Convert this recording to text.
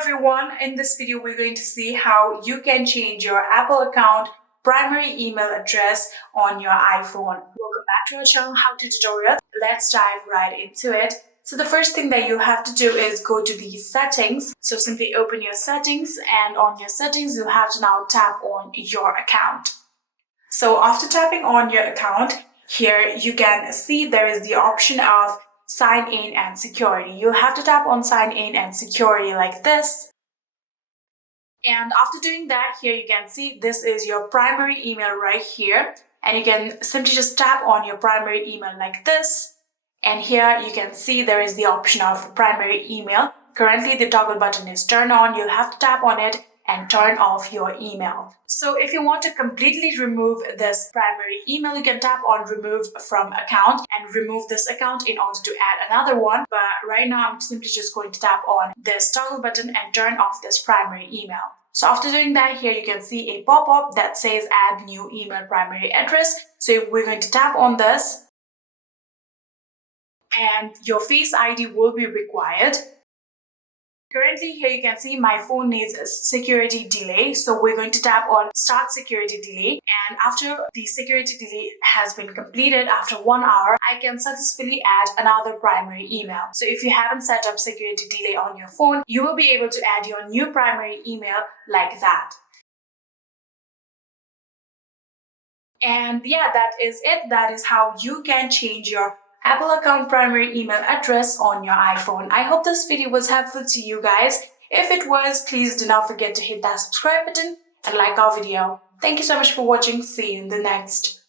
everyone, in this video we're going to see how you can change your Apple account primary email address on your iPhone. Welcome back to our channel How To tutorial. Let's dive right into it. So the first thing that you have to do is go to the settings. So simply open your settings, and on your settings you have to now tap on your account. So after tapping on your account, here you can see there is the option of sign in and security. You have to tap on sign in and security like this. And after doing that, here you can see this is your primary email right here. And you can simply just tap on your primary email like this. And here you can see there is the option of primary email. Currently the toggle button is turned on. You'll have to tap on it and turn off your email. So if you want to completely remove this primary email, you can tap on remove from account and remove this account in order to add another one. But right now I'm simply just going to tap on this toggle button and turn off this primary email. So after doing that, here you can see a pop-up that says add new email primary address. So we're going to tap on this and your Face ID will be required. Currently here you can see my phone needs a security delay, so we're going to tap on start security delay, and after the security delay has been completed after 1 hour, I can successfully add another primary email. So if you haven't set up security delay on your phone, you will be able to add your new primary email like that. And yeah, that is it. That is how you can change your Apple account primary email address on your iPhone. I hope this video was helpful to you guys. If it was, please do not forget to hit that subscribe button and like our video. Thank you so much for watching. See you in the next.